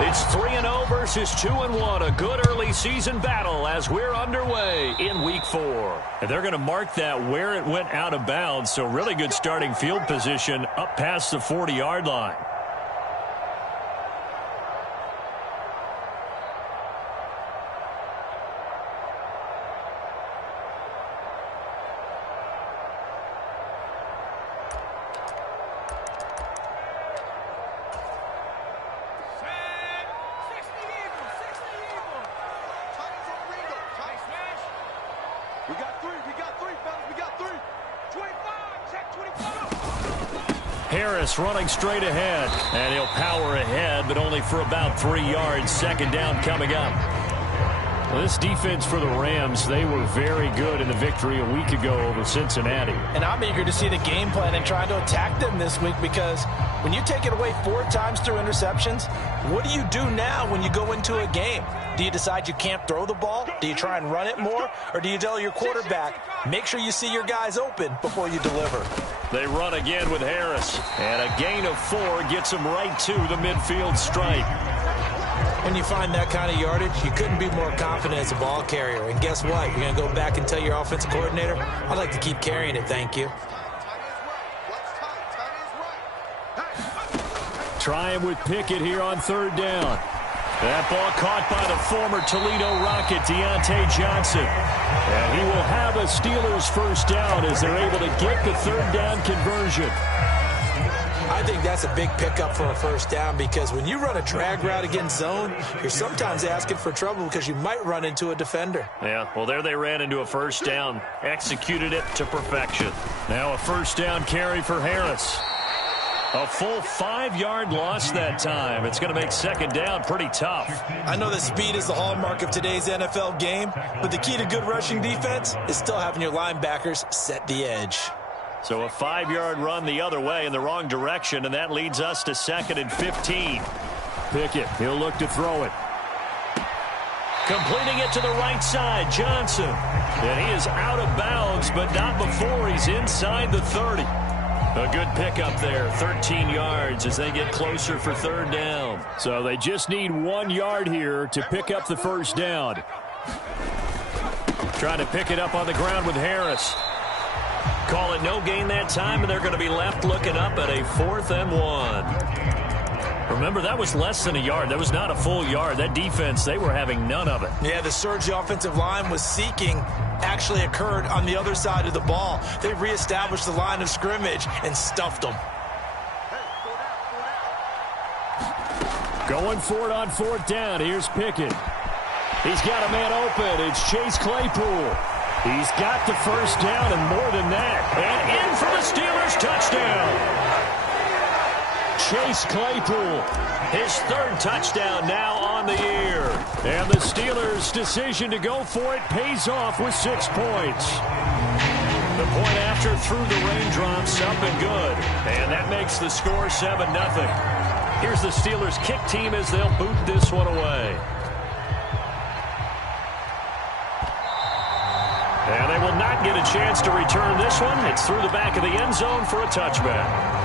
It's 3-0 versus 2-1. A good early season battle as we're underway in Week 4. And they're going to mark that where it went out of bounds. So really good starting field position up past the 40-yard line. Harris running straight ahead, and he'll power ahead, but only for about 3 yards. Second down coming up. Well, this defense for the Rams, they were very good in the victory a week ago over Cincinnati. And I'm eager to see the game plan and trying to attack them this week, because when you take it away 4 times through interceptions, what do you do now when you go into a game? Do you decide you can't throw the ball? Do you try and run it more? Or do you tell your quarterback, make sure you see your guys open before you deliver? They run again with Harris, and a gain of 4 gets them right to the midfield stripe. When you find that kind of yardage, you couldn't be more confident as a ball carrier. And guess what? You're going to go back and tell your offensive coordinator, I'd like to keep carrying it, thank you. Trying with Pickett here on third down. That ball caught by the former Toledo Rocket, Deontay Johnson. And he will have a Steelers first down as they're able to get the third down conversion. I think that's a big pickup for a first down, because when you run a drag route against zone, you're sometimes asking for trouble because you might run into a defender. Yeah, well, there they ran into a first down. Executed it to perfection. Now a first down carry for Harris. A full 5-yard loss that time. It's going to make second down pretty tough. I know that speed is the hallmark of today's NFL game, but the key to good rushing defense is still having your linebackers set the edge. So a 5-yard run the other way in the wrong direction, and that leads us to 2nd and 15. Pickett, he'll look to throw it. Completing it to the right side, Johnson. And he is out of bounds, but not before he's inside the 30. A good pickup there, 13 yards as they get closer for third down. So they just need 1 yard here to pick up the first down. Trying to pick it up on the ground with Harris. Call it no gain that time, and they're going to be left looking up at a 4th and 1. Remember, that was less than a yard. That was not a full yard. That defense, they were having none of it. Yeah, the surge the offensive line was seeking actually occurred on the other side of the ball. They reestablished the line of scrimmage and stuffed them. Going for it on 4th down. Here's Pickett. He's got a man open. It's Chase Claypool. He's got the first down and more than that. And in for the Steelers touchdown. Chase Claypool, his 3rd touchdown now on the year. And the Steelers' decision to go for it pays off with 6 points. The point after through the raindrops, up and good. And that makes the score 7-0. Here's the Steelers' kick team as they'll boot this one away. And they will not get a chance to return this one. It's through the back of the end zone for a touchback.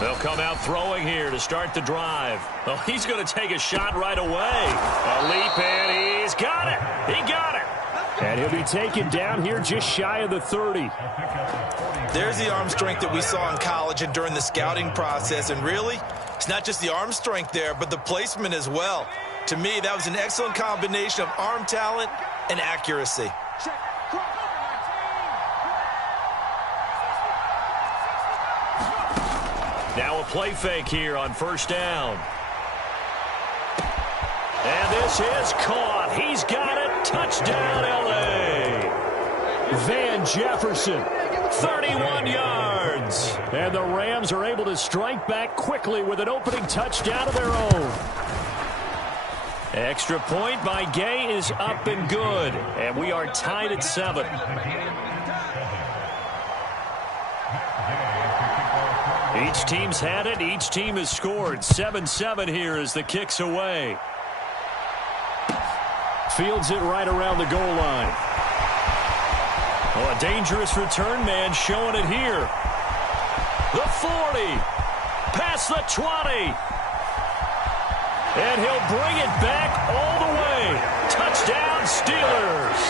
They'll come out throwing here to start the drive. Oh, he's going to take a shot right away. A leap, and he's got it. He got it. And he'll be taken down here just shy of the 30. There's the arm strength that we saw in college and during the scouting process. And really, it's not just the arm strength there, but the placement as well. To me, that was an excellent combination of arm talent and accuracy. Now a play fake here on first down. And this is caught. He's got it. Touchdown, L.A. Van Jefferson, 31 yards. And the Rams are able to strike back quickly with an opening touchdown of their own. Extra point by Gay is up and good. And we are tied at 7. Each team's had it. Each team has scored. 7-7 here as the kick's away. Fields it right around the goal line. Oh, a dangerous return man showing it here. The 40. Past the 20. And he'll bring it back all the way. Touchdown, Steelers.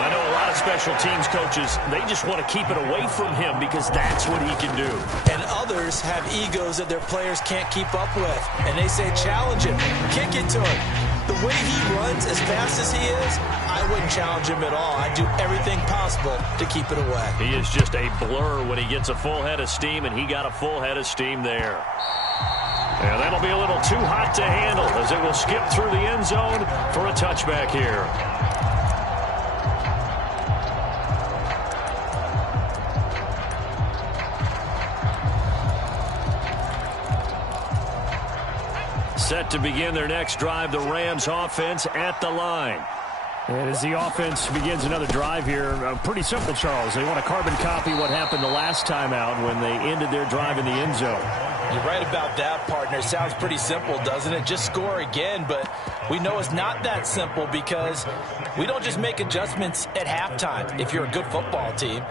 I know a lot of special teams coaches, they just want to keep it away from him because that's what he can do. And others have egos that their players can't keep up with. And they say, challenge him, kick it to him. The way he runs as fast as he is, I wouldn't challenge him at all. I'd do everything possible to keep it away. He is just a blur when he gets a full head of steam, and he got a full head of steam there. And that'll be a little too hot to handle as it will skip through the end zone for a touchback here. Set to begin their next drive, the Rams offense at the line. And as the offense begins another drive here, pretty simple, Charles. They want to carbon copy what happened the last time out when they ended their drive in the end zone. You're right about that, partner. Sounds pretty simple, doesn't it? Just score again, but we know it's not that simple because we don't just make adjustments at halftime if you're a good football team.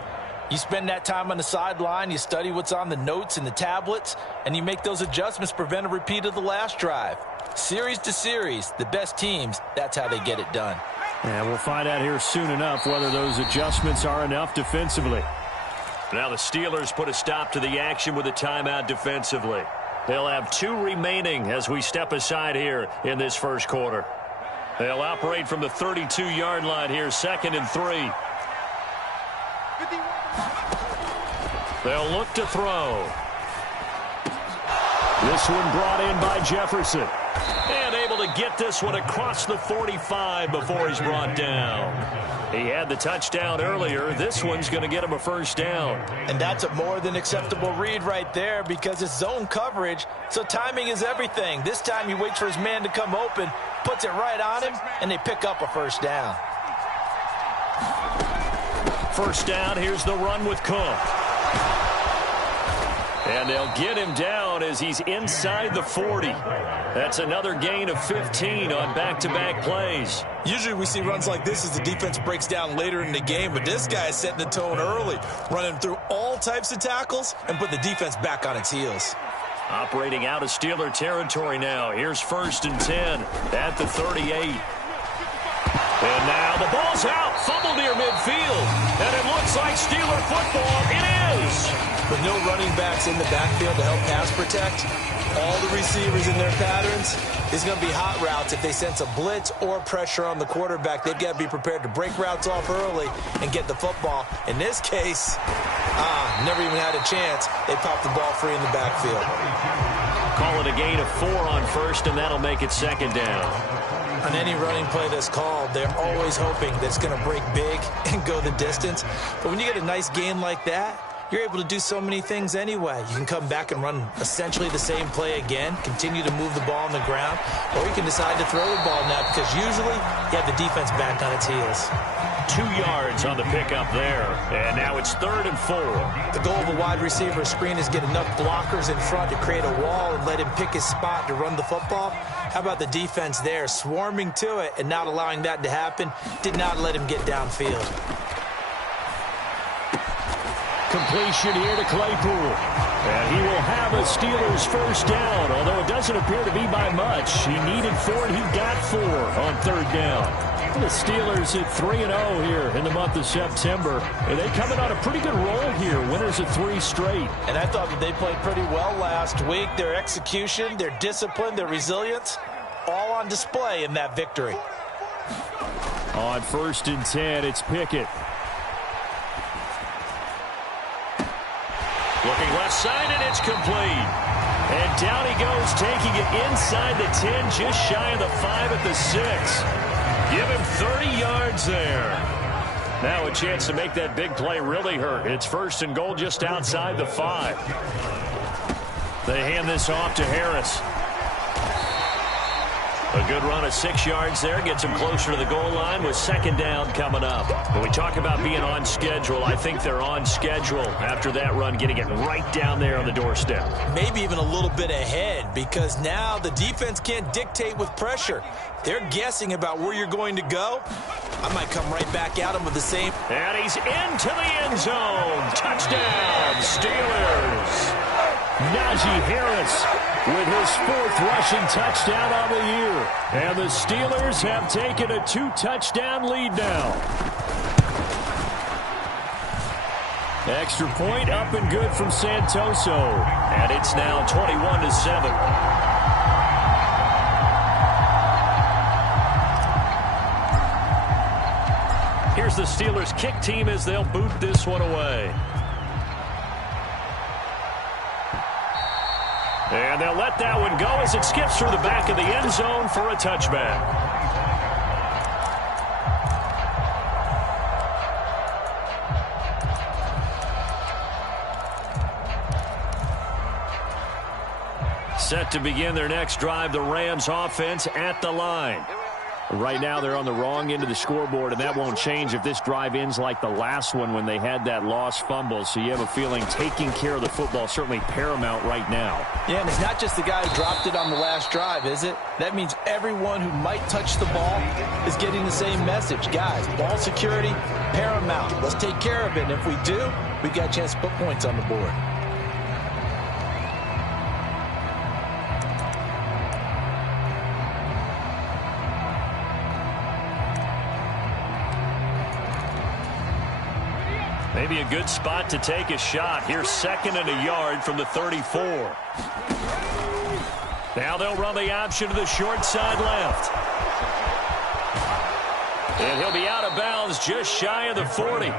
You spend that time on the sideline, you study what's on the notes and the tablets, and you make those adjustments, prevent a repeat of the last drive. Series to series, the best teams, that's how they get it done. And we'll find out here soon enough whether those adjustments are enough defensively. Now the Steelers put a stop to the action with a timeout defensively. They'll have 2 remaining as we step aside here in this first quarter. They'll operate from the 32-yard line here, 2nd and 3. They'll look to throw. This one brought in by Jefferson. And able to get this one across the 45 before he's brought down. He had the touchdown earlier. This one's going to get him a first down. And that's a more than acceptable read right there because it's zone coverage, so timing is everything. This time he waits for his man to come open, puts it right on him, and they pick up a first down. First down, here's the run with Cook. And they'll get him down as he's inside the 40. That's another gain of 15 on back-to-back plays. Usually we see runs like this as the defense breaks down later in the game, but this guy is setting the tone early, running through all types of tackles and put the defense back on its heels. Operating out of Steeler territory now. Here's 1st and 10 at the 38. And now the ball's out, fumbled near midfield, and it looks like Steeler football. It is. With no running backs in the backfield to help pass protect, all the receivers in their patterns, it's going to be hot routes. If they sense a blitz or pressure on the quarterback, they've got to be prepared to break routes off early and get the football. In this case, never even had a chance. They popped the ball free in the backfield. Call it a gain of 4 on 1st, and that'll make it 2nd down. On any running play that's called, they're always hoping that it's going to break big and go the distance. But when you get a nice gain like that, you're able to do so many things anyway. You can come back and run essentially the same play again, continue to move the ball on the ground, or you can decide to throw the ball now because usually you have the defense back on its heels. 2 yards on the pickup there, and now it's 3rd and 4. The goal of a wide receiver screen is get enough blockers in front to create a wall and let him pick his spot to run the football. How about the defense there, swarming to it and not allowing that to happen? Did not let him get downfield. Completion here to Claypool. And he will have a Steelers first down, although it doesn't appear to be by much. He needed 4, and he got 4 on 3rd down. The Steelers at 3-0 here in the month of September. And they coming on a pretty good roll here, winners of 3 straight. And I thought that they played pretty well last week. Their execution, their discipline, their resilience, all on display in that victory. On 1st and 10, it's Pickett. Looking left side, and it's complete. And down he goes, taking it inside the 10, just shy of the 5 at the 6. Give him 30 yards there. Now a chance to make that big play really hurt. It's 1st and goal just outside the 5. They hand this off to Harris. A good run of 6 yards there gets them closer to the goal line with second down coming up. When we talk about being on schedule, I think they're on schedule after that run, getting it right down there on the doorstep. Maybe even a little bit ahead, because now the defense can't dictate with pressure. They're guessing about where you're going to go. I might come right back at him with the same. And he's into the end zone. Touchdown, Steelers. Najee Harris with his 4th rushing touchdown on the year. And the Steelers have taken a 2-touchdown lead now. Extra point up and good from Santoso. And it's now 21-7. Here's the Steelers kick team as they'll boot this one away. And they'll let that one go as it skips through the back of the end zone for a touchback. Set to begin their next drive, the Rams offense at the line. Right now they're on the wrong end of the scoreboard, and that won't change if this drive ends like the last one when they had that lost fumble. So you have a feeling taking care of the football certainly paramount right now. Yeah, and it's not just the guy who dropped it on the last drive, is it? That means everyone who might touch the ball is getting the same message. Guys, ball security, paramount. Let's take care of it, and if we do, we've got a chance to put points on the board. Maybe a good spot to take a shot. Here's 2nd and a yard from the 34. Now they'll run the option to the short side left. And he'll be out of bounds just shy of the 40.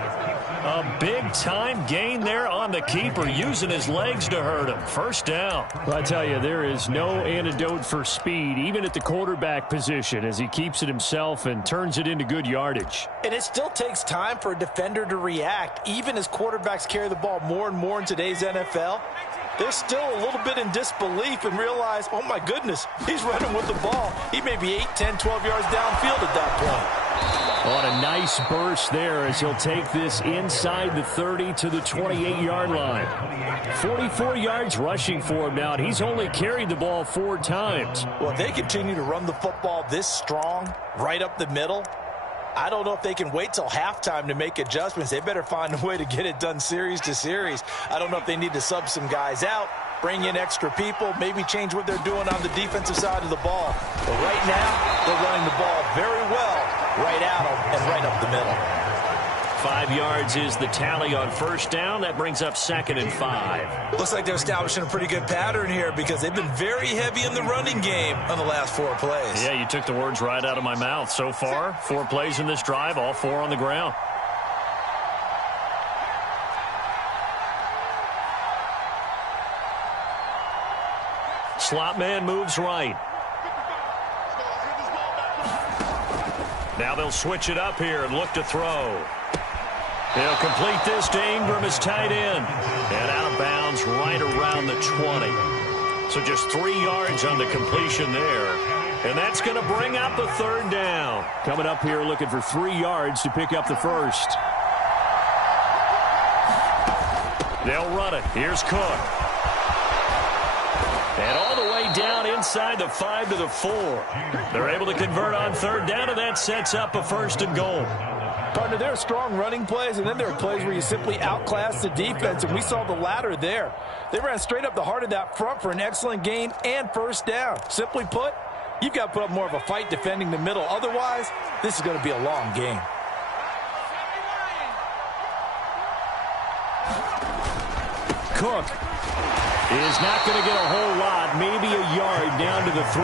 A big-time gain there on the keeper, using his legs to hurt him. First down. Well, I tell you, there is no antidote for speed, even at the quarterback position, as he keeps it himself and turns it into good yardage. And it still takes time for a defender to react, even as quarterbacks carry the ball more and more in today's NFL. They're still a little bit in disbelief and realize, oh, my goodness, he's running with the ball. He may be 8, 10, 12 yards downfield at that point. On a nice burst there as he'll take this inside the 30 to the 28-yard line. 44 yards rushing for him now, and he's only carried the ball 4 times. Well, if they continue to run the football this strong, right up the middle, I don't know if they can wait till halftime to make adjustments. They better find a way to get it done series to series. I don't know if they need to sub some guys out, bring in extra people, maybe change what they're doing on the defensive side of the ball. But right now, they're running the ball very well, right at them and right up the middle. 5 yards is the tally on first down. That brings up 2nd and 5. Looks like they're establishing a pretty good pattern here because they've been very heavy in the running game on the last 4 plays. Yeah, you took the words right out of my mouth. So far, 4 plays in this drive, all 4 on the ground. Slot man moves right. Now they'll switch it up here and look to throw. He'll complete this to Ingram as tight end. And out of bounds right around the 20. So just 3 yards on the completion there. And that's going to bring up the 3rd down. Coming up here looking for 3 yards to pick up the first. They'll run it. Here's Cook. And all the way down inside the 5 to the 4. They're able to convert on 3rd down, and that sets up a 1st and goal. Partner, there are strong running plays, and then there are plays where you simply outclass the defense, and we saw the latter there. They ran straight up the heart of that front for an excellent gain and 1st down. Simply put, you've got to put up more of a fight defending the middle. Otherwise, this is going to be a long game. Cook is not going to get a whole lot, maybe a yard down to the 3.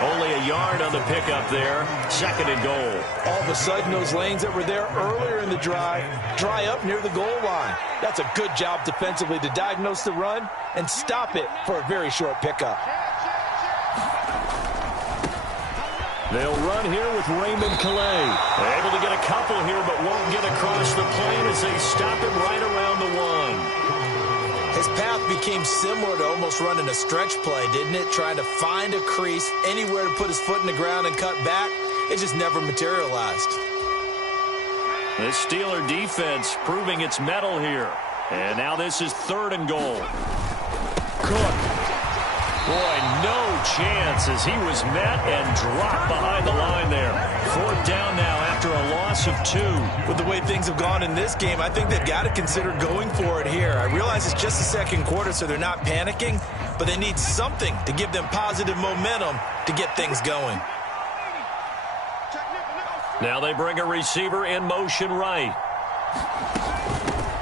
Only a yard on the pickup there. 2nd and goal. All of a sudden, those lanes that were there earlier in the drive dry up near the goal line. That's a good job defensively to diagnose the run and stop it for a very short pickup. They'll run here with Raymond Calais. They're able to get a couple here, but won't get across the plane as they stop him right around the 1. His path became similar to almost running a stretch play, didn't it? Trying to find a crease, anywhere to put his foot in the ground and cut back. It just never materialized. The Steeler defense proving its mettle here. And now this is 3rd and goal. Cook. Boy, no chance as he was met and dropped behind the line there. 4th down now after a loss of 2. With the way things have gone in this game, I think they've got to consider going for it here. I realize it's just the 2nd quarter, so they're not panicking, but they need something to give them positive momentum to get things going. Now they bring a receiver in motion right.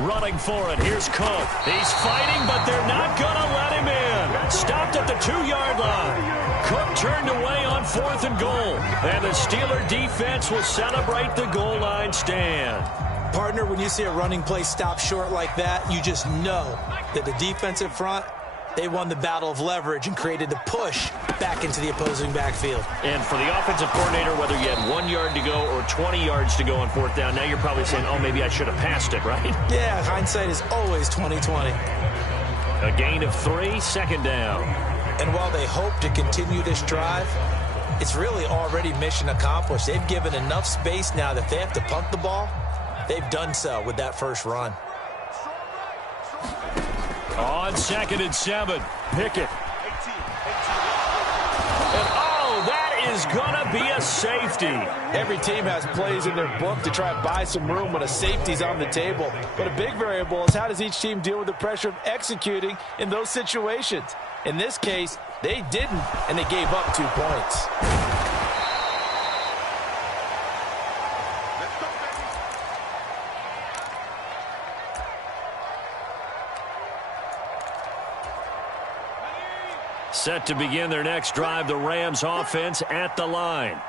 Running for it. Here's Cook. He's fighting, but they're not going to let him in. Stopped at the 2-yard line. Cook turned away on 4th and goal. And the Steeler defense will celebrate the goal line stand. Partner, when you see a running play stop short like that, you just know that the defensive front, they won the battle of leverage and created the push back into the opposing backfield. And for the offensive coordinator, whether you had 1 yard to go or 20 yards to go on 4th down, now you're probably saying, oh, maybe I should have passed it, right? Yeah, hindsight is always 20/20. A gain of 3, 2nd down. And while they hope to continue this drive, it's really already mission accomplished. They've given enough space now that they have to punt the ball. They've done so with that first run. On 2nd and 7, Pickett. And oh, that is going to be a safety. Every team has plays in their book to try and buy some room when a safety's on the table. But a big variable is how does each team deal with the pressure of executing in those situations. In this case, they didn't, and they gave up 2 points. Set to begin their next drive, the Rams offense at the line.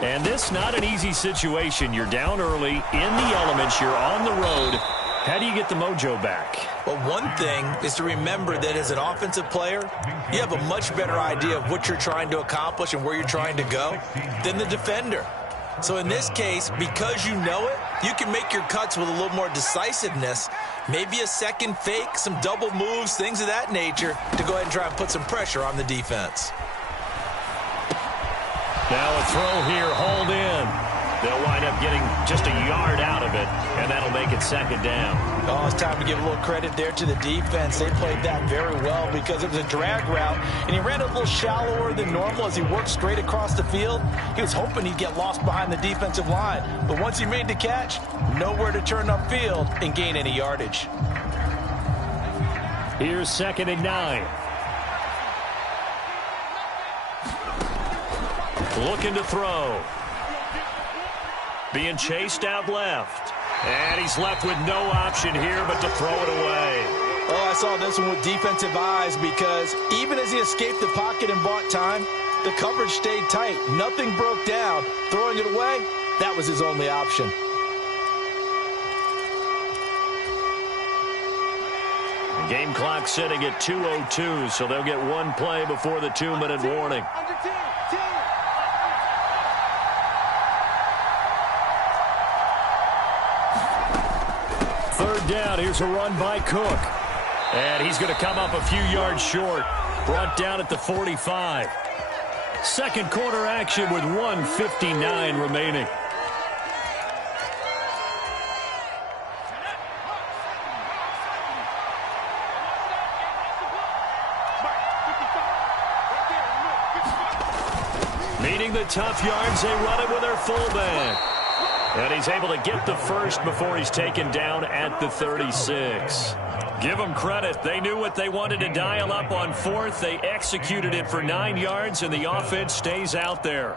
And this not an easy situation. You're down early, in the elements, you're on the road. How do you get the mojo back? Well, one thing is to remember that as an offensive player, you have a much better idea of what you're trying to accomplish and where you're trying to go than the defender. So in this case, because you know it, you can make your cuts with a little more decisiveness. Maybe a second fake, some double moves, things of that nature to go ahead and try and put some pressure on the defense. Now a throw here, hauled in. They'll wind up getting just a yard out of it, and that'll make it 2nd down. Oh, it's time to give a little credit there to the defense. They played that very well because it was a drag route, and he ran a little shallower than normal as he worked straight across the field. He was hoping he'd get lost behind the defensive line, but once he made the catch, nowhere to turn upfield and gain any yardage. Here's 2nd and 9. Looking to throw. Being chased out left. And he's left with no option here but to throw it away. Oh, I saw this one with defensive eyes because even as he escaped the pocket and bought time, the coverage stayed tight. Nothing broke down. Throwing it away, that was his only option. The game clock sitting at 2:02, so they'll get one play before the 2-minute warning. Down. Here's a run by Cook. And he's going to come up a few yards short. Brought down at the 45. 2nd quarter action with 1:59 remaining. Needing the tough yards, they run it with their fullback. And he's able to get the first before he's taken down at the 36. Give them credit. They knew what they wanted to dial up on 4th. They executed it for 9 yards, and the offense stays out there.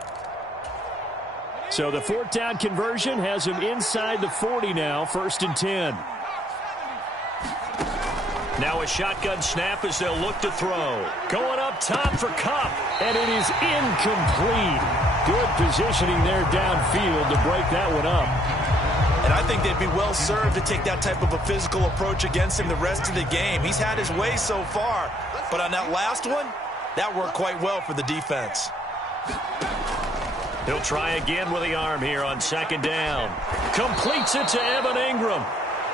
So the 4th down conversion has him inside the 40 now, 1st and 10. Now a shotgun snap as they'll look to throw. Going up top for Kupp. And it is incomplete. Good positioning there downfield to break that one up. And I think they'd be well served to take that type of a physical approach against him the rest of the game. He's had his way so far. But on that last one, that worked quite well for the defense. He'll try again with the arm here on 2nd down. Completes it to Evan Ingram.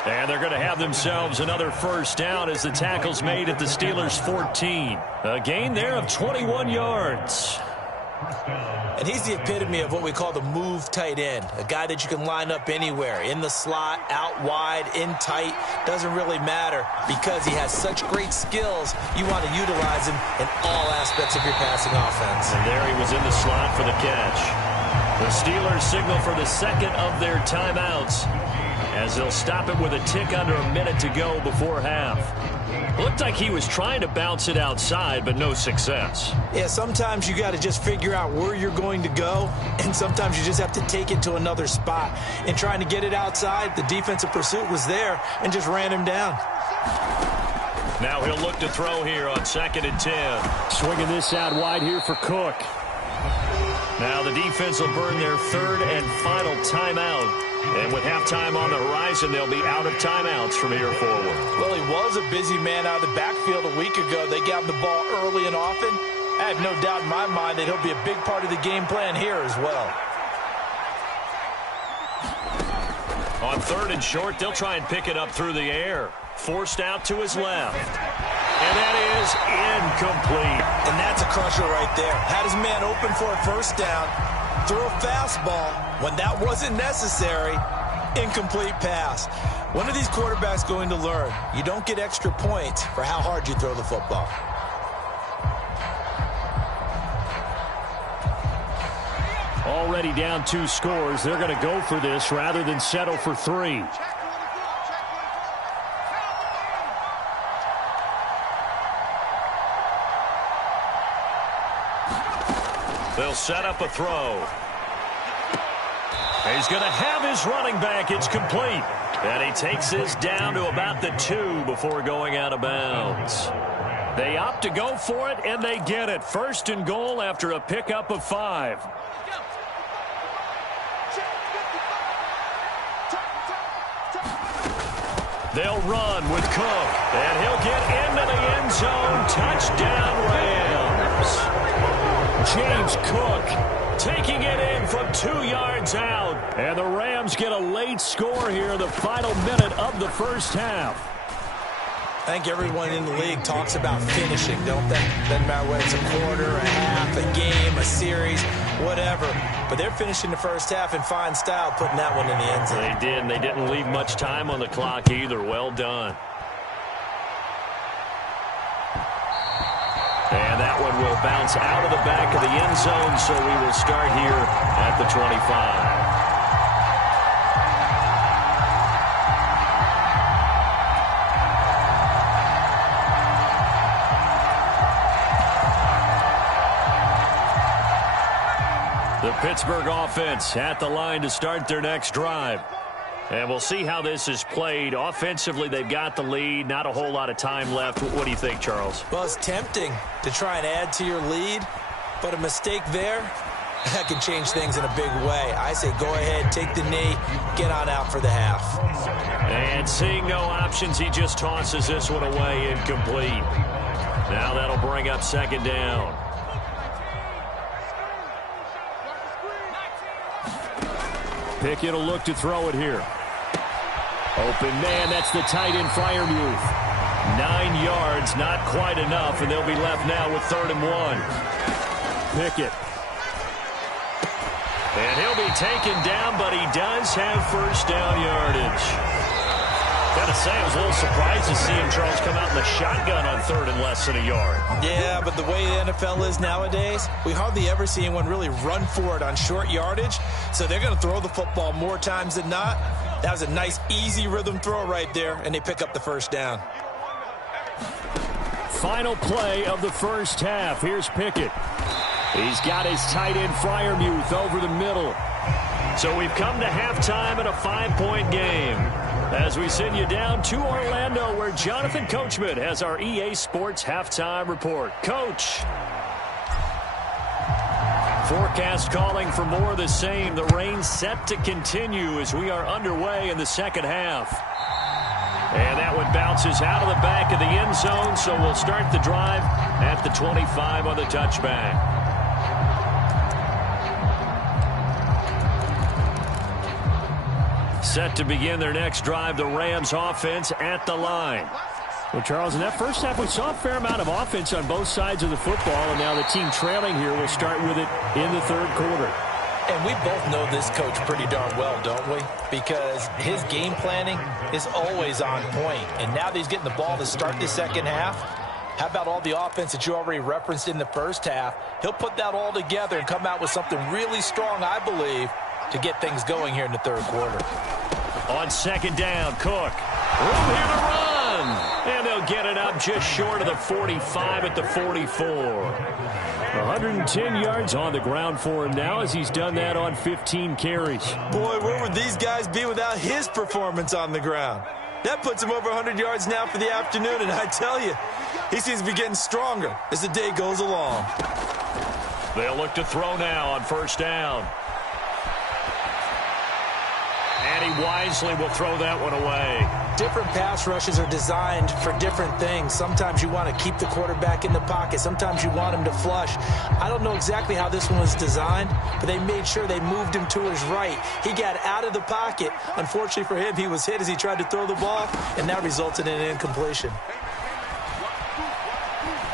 And they're going to have themselves another first down as the tackle's made at the Steelers' 14. A gain there of 21 yards. And he's the epitome of what we call the move tight end, a guy that you can line up anywhere, in the slot, out wide, in tight, doesn't really matter because he has such great skills. You want to utilize him in all aspects of your passing offense. And there he was in the slot for the catch. The Steelers signal for the second of their timeouts as they'll stop it with a tick under a minute to go before half. Looked like he was trying to bounce it outside, but no success. Yeah, sometimes you got to just figure out where you're going to go, and sometimes you just have to take it to another spot. In trying to get it outside, the defensive pursuit was there and just ran him down. Now he'll look to throw here on 2nd and 10. Swinging this out wide here for Cook. Now the defense will burn their third and final timeout. And with halftime on the horizon, they'll be out of timeouts from here forward. Well, he was a busy man out of the backfield a week ago. They got him the ball early and often. I have no doubt in my mind that he'll be a big part of the game plan here as well. On 3rd and short, they'll try and pick it up through the air. Forced out to his left. And that is incomplete. And that's a crusher right there. Had his man open for a first down. Threw a fastball when that wasn't necessary. Incomplete pass. When are these quarterbacks going to learn? You don't get extra points for how hard you throw the football. Already down 2 scores. They're going to go for this rather than settle for 3. They'll set up a throw. He's going to have his running back. It's complete. And he takes this down to about the 2 before going out of bounds. They opt to go for it, and they get it. 1st and goal after a pickup of 5. They'll run with Cook, and he'll get into the end zone. Touchdown, Rams. James Cook taking it in from 2 yards out. And the Rams get a late score here, the final minute of the first half. I think everyone in the league talks about finishing, don't they? Doesn't matter whether it's a quarter, a half, a game, a series, whatever. But they're finishing the first half in fine style, putting that one in the end zone. They did, and they didn't leave much time on the clock either. Well done. And that one will bounce out of the back of the end zone, so we will start here at the 25. The Pittsburgh offense at the line to start their next drive. And we'll see how this is played. Offensively, they've got the lead. Not a whole lot of time left. What do you think, Charles? Well, it's tempting to try and add to your lead, but a mistake there, that can change things in a big way. I say go ahead, take the knee, get on out for the half. And seeing no options, he just tosses this one away, incomplete. Now that'll bring up 2nd down. Pickett will look to throw it here. Open man, that's the tight end Freiermuth. 9 yards, not quite enough, and they'll be left now with 3rd and 1. Pickett. And he'll be taken down, but he does have first down yardage. Gotta say, I was a little surprised to see him, Charles, come out in the shotgun on 3rd and less than a yard. Yeah, but the way the NFL is nowadays, we hardly ever see anyone really run for it on short yardage. So they're going to throw the football more times than not. That was a nice, easy rhythm throw right there, and they pick up the first down. Final play of the first half. Here's Pickett. He's got his tight end Freiermuth over the middle. So we've come to halftime in a 5-point game. As we send you down to Orlando, where Jonathan Coachman has our EA Sports halftime report. Coach. Forecast calling for more of the same. The rain set to continue as we are underway in the second half. And that one bounces out of the back of the end zone, so we'll start the drive at the 25 on the touchback. set to begin their next drive. The Rams offense at the line. Well, Charles, in that first half, we saw a fair amount of offense on both sides of the football, and now the team trailing here will start with it in the third quarter. And we both know this coach pretty darn well, don't we? Because his game planning is always on point. And now that he's getting the ball to start the second half, how about all the offense that you already referenced in the first half? He'll put that all together and come out with something really strong, I believe, to get things going here in the third quarter. On second down, Cook. Room here to run. And they'll get it up just short of the 45 at the 44. 110 yards on the ground for him now as he's done that on 15 carries. Boy, where would these guys be without his performance on the ground? That puts him over 100 yards now for the afternoon, and I tell you, he seems to be getting stronger as the day goes along. They'll look to throw now on first down. And he wisely will throw that one away. Different pass rushes are designed for different things. Sometimes you want to keep the quarterback in the pocket. Sometimes you want him to flush. I don't know exactly how this one was designed, but they made sure they moved him to his right. He got out of the pocket. Unfortunately for him, he was hit as he tried to throw the ball, and that resulted in an incompletion.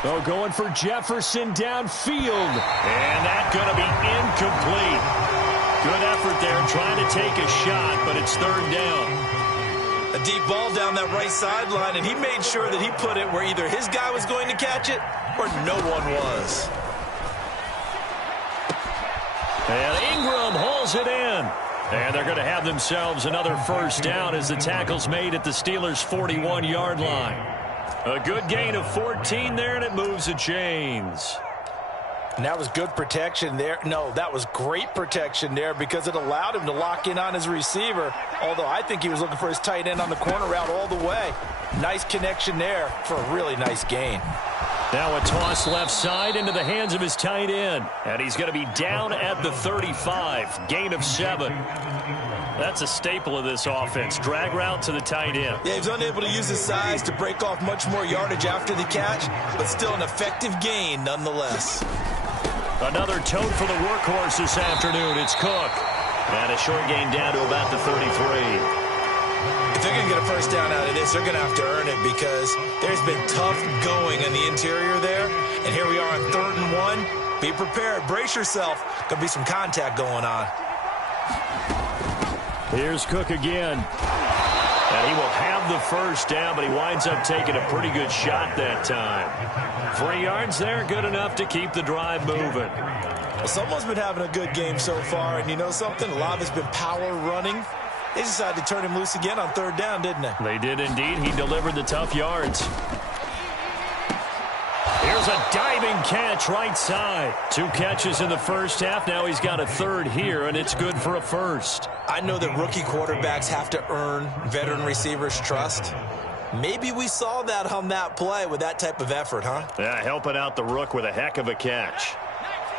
Oh, going for Jefferson downfield. And that's going to be incomplete. Good effort there trying to take a shot, but it's third down. A deep ball down that right sideline, and he made sure that he put it where either his guy was going to catch it or no one was. And Ingram hauls it in. And they're going to have themselves another first down as the tackle's made at the Steelers' 41-yard line. A good gain of 14 there, and it moves the chains. And that was good protection there. No, that was great protection there because it allowed him to lock in on his receiver, although I think he was looking for his tight end on the corner route all the way. Nice connection there for a really nice gain. Now a toss left side into the hands of his tight end. And he's going to be down at the 35. Gain of 7. That's a staple of this offense. Drag route to the tight end. Yeah, he was unable to use his size to break off much more yardage after the catch, but still an effective gain nonetheless. Another tote for the workhorse this afternoon. It's Cook. And a short gain down to about the 33. If they're going to get a first down out of this, they're going to have to earn it because there's been tough going in the interior there. And here we are on 3rd and 1. Be prepared. Brace yourself. Going to be some contact going on. Here's Cook again. And he will have the first down, but he winds up taking a pretty good shot that time. 3 yards there, good enough to keep the drive moving. Well, someone's been having a good game so far, and you know something? A lot of it's been power running. They decided to turn him loose again on 3rd down, didn't they? They did indeed. He delivered the tough yards. Here's a diving catch right side. 2 catches in the first half. Now he's got a 3rd here, and it's good for a first. I know that rookie quarterbacks have to earn veteran receivers' trust. Maybe we saw that on that play with that type of effort, huh? Yeah, helping out the rook with a heck of a catch.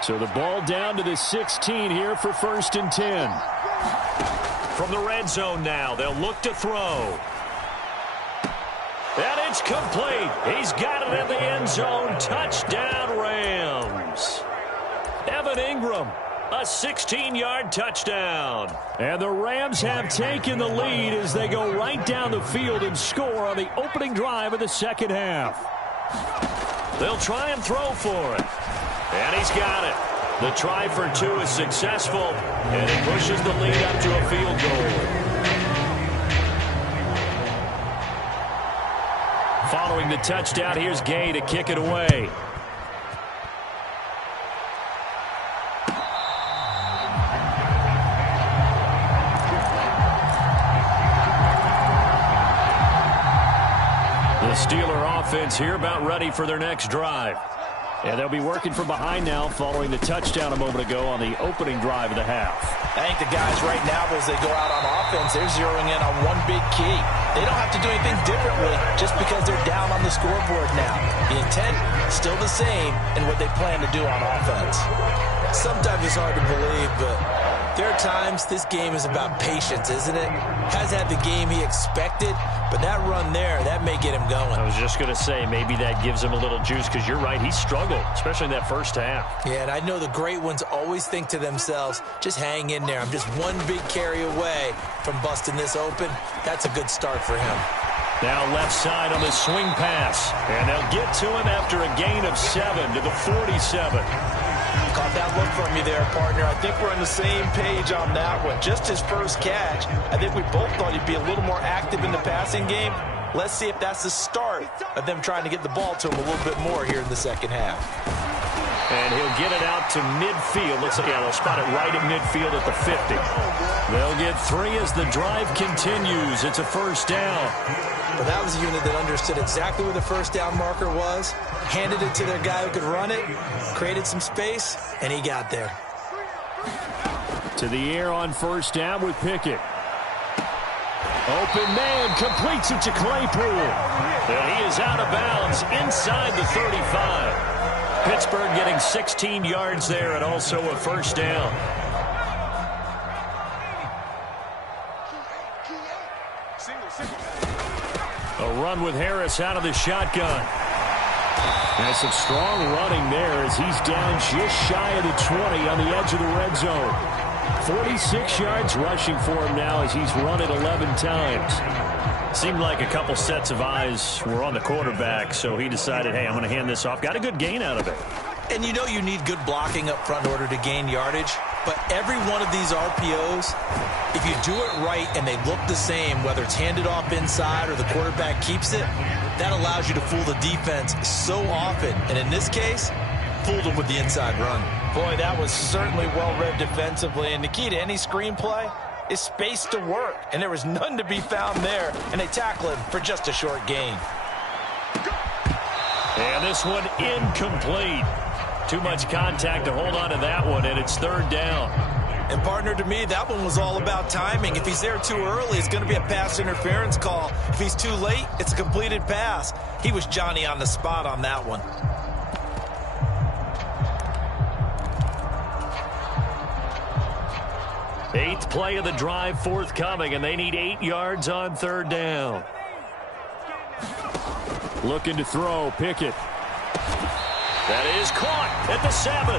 So the ball down to the 16 here for 1st and 10. From the red zone now, they'll look to throw. And it's complete. He's got it in the end zone. Touchdown, Rams. Evan Ingram, a 16-yard touchdown. And the Rams have taken the lead as they go right down the field and score on the opening drive of the second half. They'll try and throw for it. And he's got it. The try for 2 is successful, and it pushes the lead up to a field goal. Following the touchdown, here's Gay to kick it away. The Steeler offense here about ready for their next drive. And they'll be working from behind now following the touchdown a moment ago on the opening drive of the half. I think the guys right now, as they go out on offense, they're zeroing in on one big key. They don't have to do anything differently just because they're down on the scoreboard now. The intent still the same in what they plan to do on offense. Sometimes it's hard to believe, but there are times this game is about patience, isn't it? Has had the game he expected, but But that run there, that may get him going. I was just going to say, maybe that gives him a little juice, because you're right, he struggled, especially in that first half. Yeah, and I know the great ones always think to themselves, just hang in there. I'm just one big carry away from busting this open. That's a good start for him. Now left side on the swing pass. And they'll get to him after a gain of 7 to the 47. Caught that look from you there, partner. I think we're on the same page on that one. Just his first catch, I think we both thought he'd be a little more active in the passing game. Let's see if that's the start of them trying to get the ball to him a little bit more here in the second half. And he'll get it out to midfield. They'll spot it right at midfield at the 50. They'll get 3 as the drive continues. It's a first down. But that was a unit that understood exactly where the first down marker was, handed it to their guy who could run it, created some space, and he got there. To the air on first down with Pickett. Open man, completes it to Claypool. And he is out of bounds inside the 35. Pittsburgh getting 16 yards there and also a first down. A run with Harris out of the shotgun. And some strong running there as he's down just shy of the 20 on the edge of the red zone. 46 yards rushing for him now as he's run it 11 times. Seemed like a couple sets of eyes were on the quarterback, so he decided, hey, I'm going to hand this off. Got a good gain out of it. And you know you need good blocking up front in order to gain yardage, but every one of these RPOs, if you do it right and they look the same, whether it's handed off inside or the quarterback keeps it, that allows you to fool the defense so often. And in this case, fooled them with the inside run. Boy, that was certainly well-read defensively. And the key to any screenplay is space to work. And there was none to be found there. And they tackle him for just a short gain. And this one incomplete. Too much contact to hold on to that one, and it's third down. And, partner, to me, that one was all about timing. If he's there too early, it's going to be a pass interference call. If he's too late, it's a completed pass. He was Johnny on the spot on that one. Eighth play of the drive forthcoming, and they need 8 yards on third down. Looking to throw, Pickett. That is caught at the 7.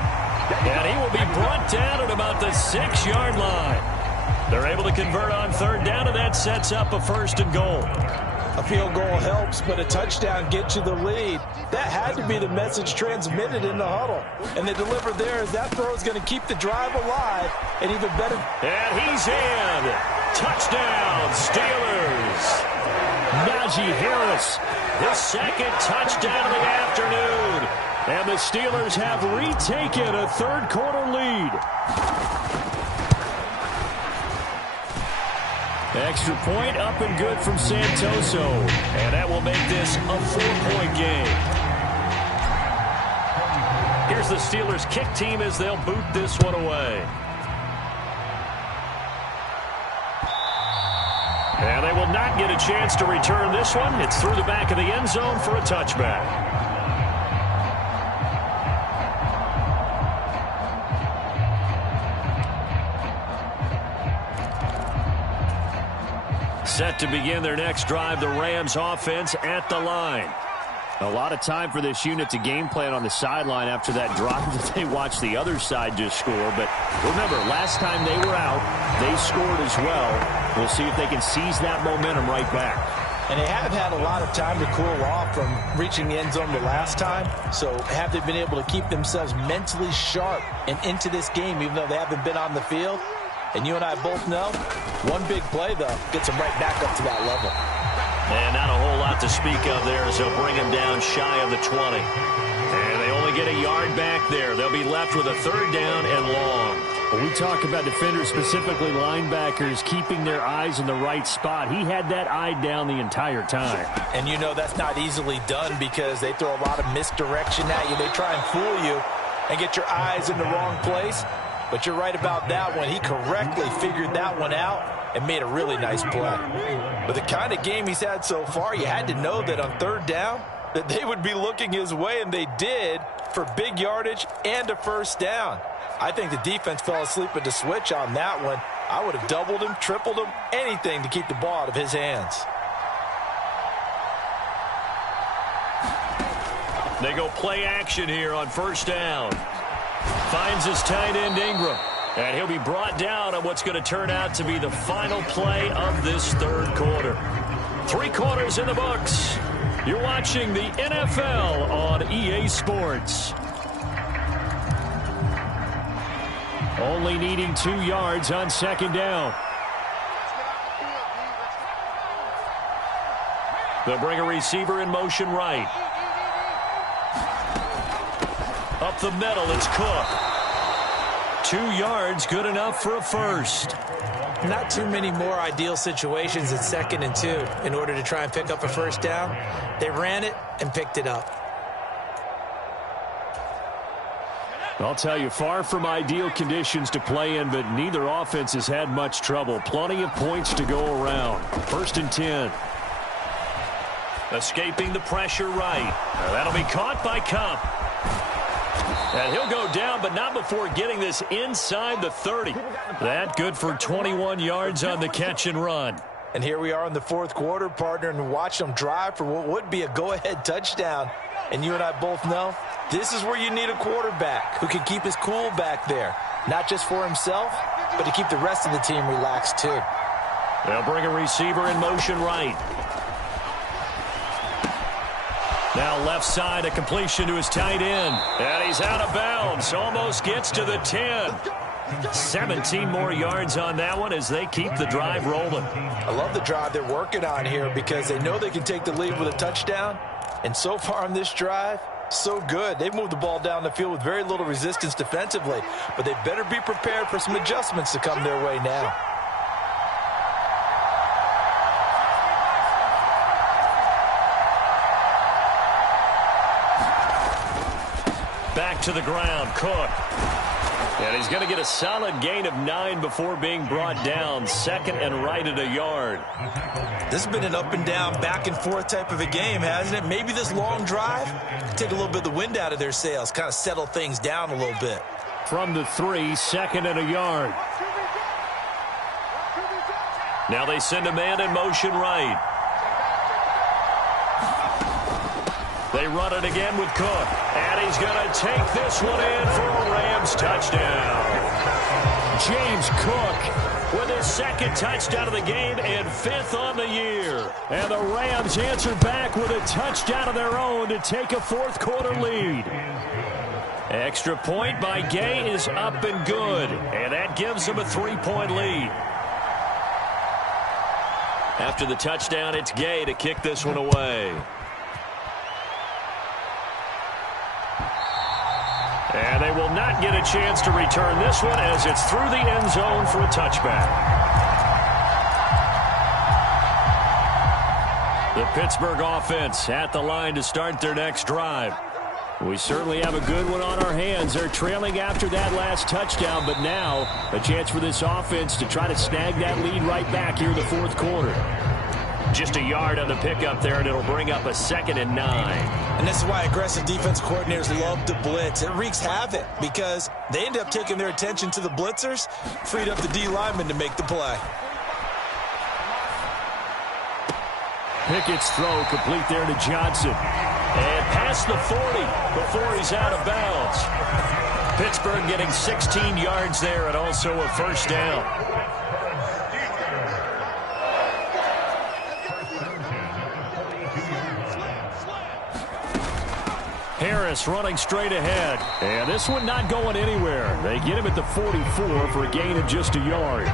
And he will be brought down at about the 6-yard line. They're able to convert on third down, and that sets up a first and goal. A field goal helps, but a touchdown gets you the lead. That had to be the message transmitted in the huddle. And they delivered there as that throw is going to keep the drive alive and even better. And he's in. Touchdown, Steelers. Najee Harris, his second touchdown of the afternoon. And the Steelers have retaken a third-quarter lead. Extra point up and good from Santoso. And that will make this a 4-point game. Here's the Steelers kick team as they'll boot this one away. And they will not get a chance to return this one. It's through the back of the end zone for a touchback. Set to begin their next drive, the Rams offense at the line. A lot of time for this unit to game plan on the sideline after that drive that they watched the other side just score. But remember, last time they were out, they scored as well. We'll see if they can seize that momentum right back. And they have had a lot of time to cool off from reaching the end zone the last time. So have they been able to keep themselves mentally sharp and into this game, even though they haven't been on the field? And you and I both know, one big play, though, gets them right back up to that level. And not a whole lot to speak of there as they'll bring him down shy of the 20. And they only get a yard back there. They'll be left with a third down and long. When we talk about defenders, specifically linebackers, keeping their eyes in the right spot, he had that eye down the entire time. And you know that's not easily done because they throw a lot of misdirection at you. They try and fool you and get your eyes in the wrong place. But you're right about that one. He correctly figured that one out and made a really nice play. But the kind of game he's had so far, you had to know that on third down, that they would be looking his way, and they did, for big yardage and a first down. I think the defense fell asleep at the switch on that one. I would have doubled him, tripled him, anything to keep the ball out of his hands. They go play action here on first down. Finds his tight end Ingram. And he'll be brought down on what's going to turn out to be the final play of this third quarter. 3 quarters in the books. You're watching the NFL on EA Sports. Only needing 2 yards on second down. They'll bring a receiver in motion right. Up the middle, it's Cook. 2 yards, good enough for a first. Not too many more ideal situations at 2nd and 2 in order to try and pick up a first down. They ran it and picked it up. I'll tell you, far from ideal conditions to play in, but neither offense has had much trouble. Plenty of points to go around. 1st and 10. Escaping the pressure right. That'll be caught by Cup. And he'll go down, but not before getting this inside the 30. That good for 21 yards on the catch and run. And here we are in the 4th quarter, partner, and watch them drive for what would be a go-ahead touchdown. And you and I both know this is where you need a quarterback who can keep his cool back there. Not just for himself, but to keep the rest of the team relaxed too. They'll bring a receiver in motion right. Now left side, a completion to his tight end. And he's out of bounds. Almost gets to the 10. 17 more yards on that one as they keep the drive rolling. I love the drive they're working on here because they know they can take the lead with a touchdown. And so far on this drive, so good. They've moved the ball down the field with very little resistance defensively. But they better be prepared for some adjustments to come their way now. Back to the ground, Cook. And he's going to get a solid gain of 9 before being brought down. 2nd and right at a yard. This has been an up and down, back and forth type of a game, hasn't it? Maybe this long drive take a little bit of the wind out of their sails, kind of settle things down a little bit. From the 3, 2nd and a yard. Now they send a man in motion right. They run it again with Cook. And he's going to take this one in for a Rams touchdown. James Cook with his 2nd touchdown of the game and 5th on the year. And the Rams answer back with a touchdown of their own to take a 4th quarter lead. Extra point by Gay is up and good. And that gives them a 3-point lead. After the touchdown, it's Gay to kick this one away. And they will not get a chance to return this one as it's through the end zone for a touchback. The Pittsburgh offense at the line to start their next drive. We certainly have a good one on our hands. They're trailing after that last touchdown, but now a chance for this offense to try to snag that lead right back here in the 4th quarter. Just a yard on the pickup there, and it'll bring up a 2nd and 9. And this is why aggressive defense coordinators love to blitz. It wreaks havoc because they end up taking their attention to the blitzers, freed up the D lineman to make the play. Pickett's throw complete there to Johnson. And past the 40 before he's out of bounds. Pittsburgh getting 16 yards there and also a first down. Harris running straight ahead. And this one not going anywhere. They get him at the 44 for a gain of just a yard.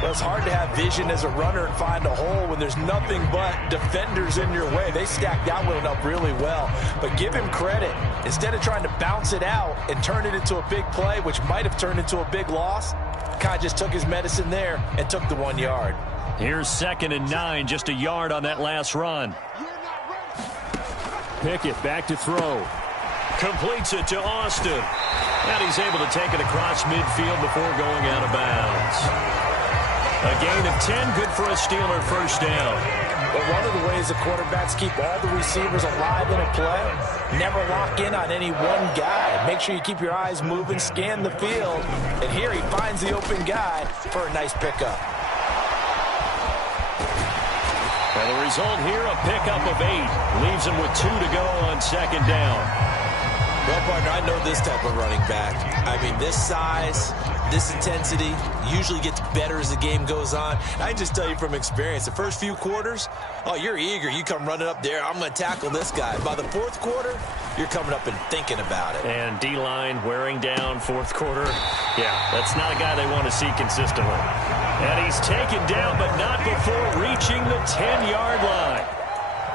Well, it's hard to have vision as a runner and find a hole when there's nothing but defenders in your way. They stacked that one up really well. But give him credit. Instead of trying to bounce it out and turn it into a big play, which might have turned into a big loss, kind of just took his medicine there and took the 1 yard. Here's 2nd and 9, just a yard on that last run. Pickett back to throw. Completes it to Austin. And he's able to take it across midfield before going out of bounds. A gain of 10, good for a Steeler first down. But one of the ways the quarterbacks keep all the receivers alive in a play, never lock in on any one guy. Make sure you keep your eyes moving, scan the field. And here he finds the open guy for a nice pickup. And the result here, a pickup of 8. Leaves him with 2 to go on second down. Well, partner, I know this type of running back. I mean, this size, this intensity usually gets better as the game goes on. I can just tell you from experience, the first few quarters, oh, you're eager. You come running up there, I'm going to tackle this guy. By the fourth quarter, you're coming up and thinking about it. And D-line wearing down fourth quarter. Yeah, that's not a guy they want to see consistently. And he's taken down, but not before reaching the 10-yard line.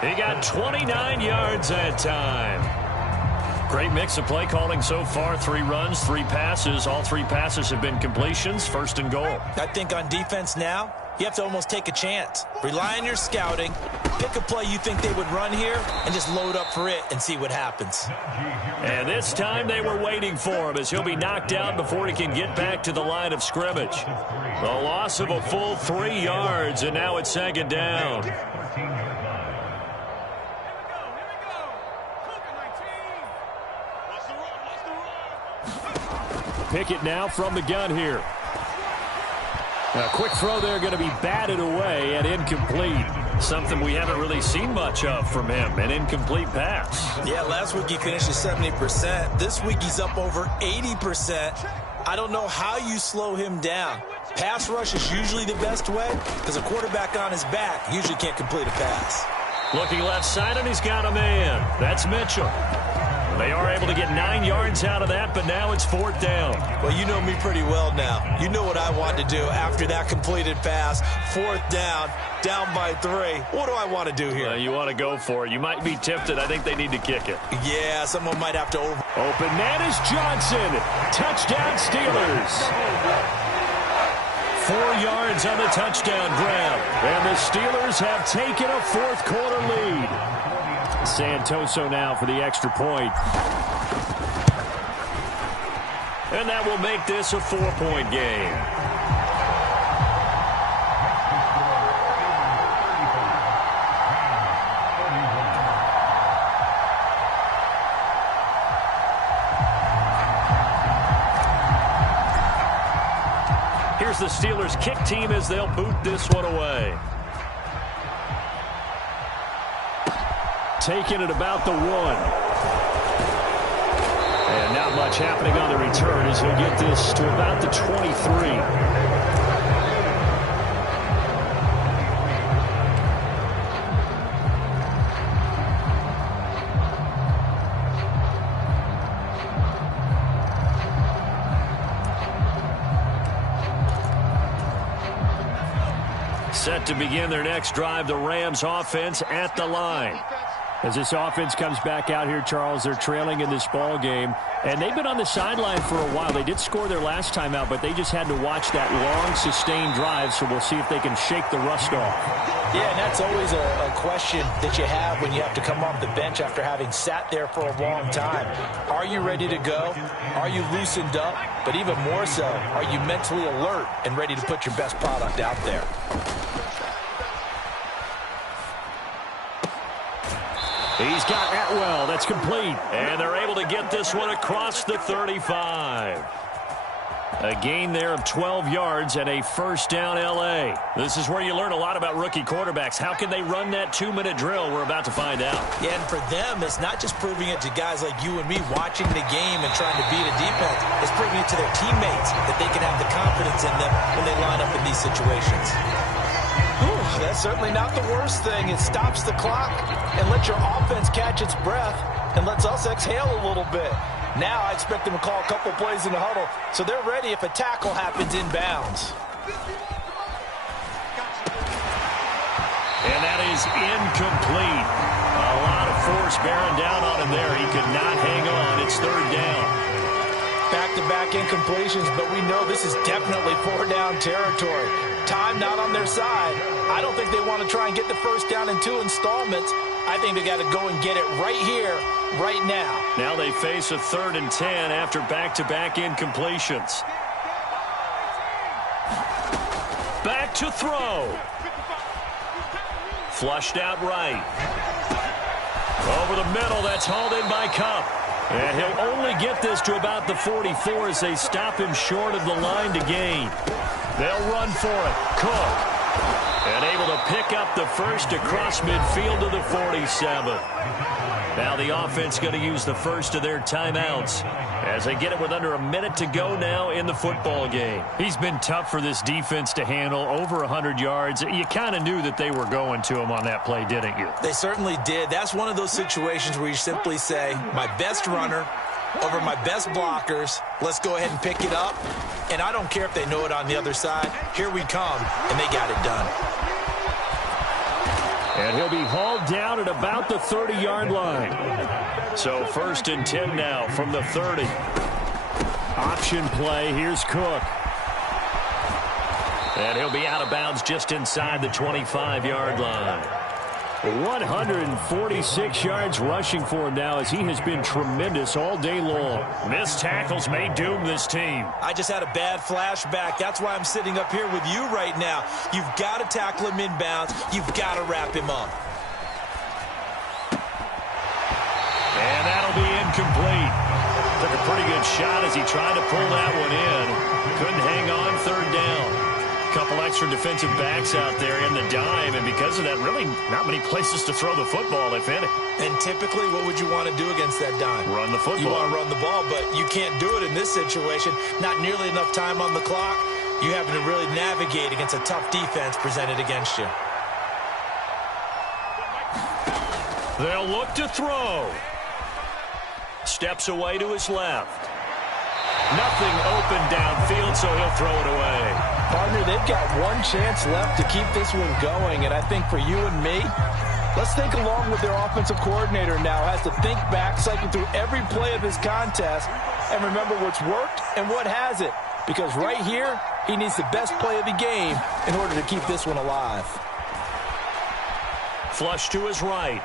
He got 29 yards that time. Great mix of play calling so far. 3 runs, 3 passes. All 3 passes have been completions. First and goal. I think on defense now, you have to almost take a chance. Rely on your scouting. Pick a play you think they would run here and just load up for it and see what happens. And this time they were waiting for him as he'll be knocked out before he can get back to the line of scrimmage. The loss of a full 3 yards, and now it's second down. Pickett now from the gun here. A quick throw there going to be batted away and incomplete. Something we haven't really seen much of from him, an incomplete pass. Yeah, last week he finished at 70%. This week he's up over 80%. I don't know how you slow him down. Pass rush is usually the best way because a quarterback on his back usually can't complete a pass. Looking left side, and he's got a man. That's Mitchell. They are able to get 9 yards out of that, but now it's 4th down. Well, you know me pretty well now. You know what I want to do after that completed pass. 4th down, down by 3. What do I want to do here? You want to go for it. You might be tempted. I think they need to kick it. Yeah, someone might have to over. Open man is Johnson. Touchdown Steelers. 4 yards on the touchdown grab. And the Steelers have taken a fourth quarter lead. Santoso now for the extra point. And that will make this a 4-point game. Here's the Steelers kick team as they'll boot this one away. Taking it about the 1. And not much happening on the return as he'll get this to about the 23. Set to begin their next drive, the Rams offense at the line. As this offense comes back out here, Charles, they're trailing in this ball game, and they've been on the sideline for a while. They did score their last time out, but they just had to watch that long, sustained drive, so we'll see if they can shake the rust off. Yeah, and that's always a question that you have when you have to come off the bench after having sat there for a long time. Are you ready to go? Are you loosened up? But even more so, are you mentally alert and ready to put your best product out there? He's got Atwell. That's complete. And they're able to get this one across the 35. A gain there of 12 yards and a first down L.A. This is where you learn a lot about rookie quarterbacks. How can they run that 2-minute drill? We're about to find out. Yeah, and for them, it's not just proving it to guys like you and me watching the game and trying to beat a defense. It's proving it to their teammates that they can have the confidence in them when they line up in these situations. That's certainly not the worst thing. It stops the clock and lets your offense catch its breath and lets us exhale a little bit. Now I expect them to call a couple plays in the huddle, so they're ready if a tackle happens inbounds. And that is incomplete. A lot of force bearing down on him there. He could not hang on. It's 3rd down. Back-to-back incompletions, but we know this is definitely 4-down territory. Time not on their side. I don't think they want to try and get the first down in 2 installments. I think they got to go and get it right here, right now. Now they face a 3rd and 10 after back-to-back incompletions. Back to throw. Flushed out right. Over the middle, that's hauled in by Cup. And he'll only get this to about the 44 as they stop him short of the line to gain. They'll run for it. Cook. And able to pick up the first across midfield to the 47. Now the offense going to use the first of their timeouts as they get it with under a minute to go now in the football game. He's been tough for this defense to handle, over 100 yards. You kind of knew that they were going to him on that play, didn't you? They certainly did. That's one of those situations where you simply say, my best runner over my best blockers, let's go ahead and pick it up. And I don't care if they know it on the other side. Here we come, and they got it done. And he'll be hauled down at about the 30-yard line. So 1st and 10 now from the 30. Option play. Here's Cook. And he'll be out of bounds just inside the 25-yard line. 146 yards rushing for him now as he has been tremendous all day long. Missed tackles may doom this team. I just had a bad flashback. That's why I'm sitting up here with you right now. You've got to tackle him inbounds. You've got to wrap him up. And that'll be incomplete. Took a pretty good shot as he tried to pull that one in. Couldn't hang on, 3rd down. Couple extra defensive backs out there in the dime, and because of that, really not many places to throw the football, if any. And typically, what would you want to do against that dime? Run the football. You want to run the ball, but you can't do it in this situation. Not nearly enough time on the clock. You having to really navigate against a tough defense presented against you. They'll look to throw. Steps away to his left. Nothing open downfield, so he'll throw it away. Partner, they've got one chance left to keep this one going, and I think for you and me, let's think along with their offensive coordinator now. Has to think back, cycle through every play of this contest, and remember what's worked and what hasn't. Because right here, he needs the best play of the game in order to keep this one alive. Flush to his right.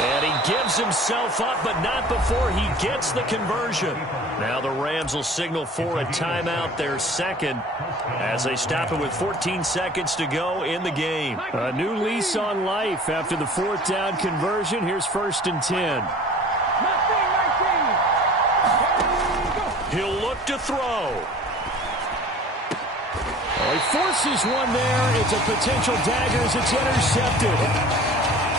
And he gives himself up, but not before he gets the conversion. Now the Rams will signal for a timeout, their second, as they stop it with 14 seconds to go in the game. A new lease on life after the 4th down conversion. Here's 1st and 10. He'll look to throw. He forces one there. It's a potential dagger as it's intercepted.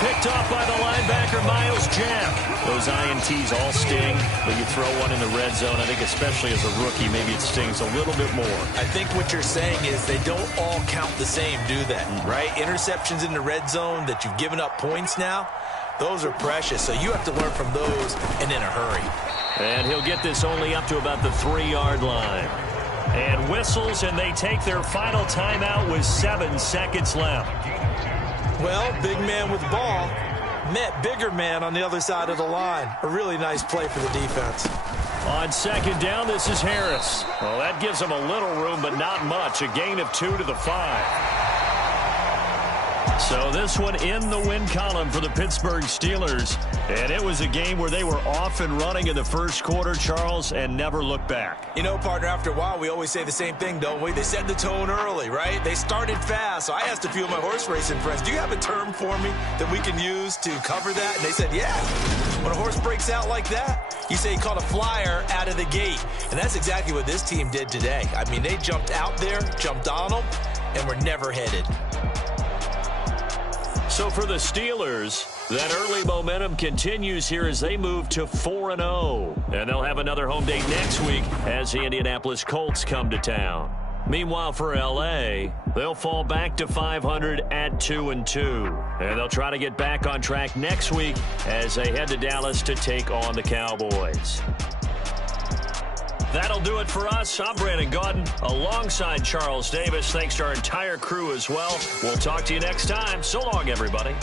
Picked off by the linebacker, Miles Jack. Those INTs all sting, but you throw one in the red zone. I think especially as a rookie, maybe it stings a little bit more. I think what you're saying is they don't all count the same, do they? Right? Interceptions in the red zone that you've given up points now, those are precious. So you have to learn from those and in a hurry. And he'll get this only up to about the 3-yard line. And whistles, and they take their final timeout with 7 seconds left. Well, big man with the ball met bigger man on the other side of the line. A really nice play for the defense. On 2nd down, this is Harris. Well, that gives him a little room, but not much. A gain of 2 to the 5. So this one in the win column for the Pittsburgh Steelers. And it was a game where they were off and running in the first quarter, Charles, and never looked back. You know, partner, after a while, we always say the same thing, don't we? They set the tone early, right? They started fast. So I asked a few of my horse racing friends, do you have a term for me that we can use to cover that? And they said, yeah. When a horse breaks out like that, you say he caught a flyer out of the gate. And that's exactly what this team did today. I mean, they jumped out there, jumped on them, and were never headed. So for the Steelers, that early momentum continues here as they move to 4-0. And they'll have another home date next week as the Indianapolis Colts come to town. Meanwhile, for L.A., they'll fall back to 500 at 2-2. And they'll try to get back on track next week as they head to Dallas to take on the Cowboys. That'll do it for us. I'm Brandon Gaudin alongside Charles Davis. Thanks to our entire crew as well. We'll talk to you next time. So long, everybody.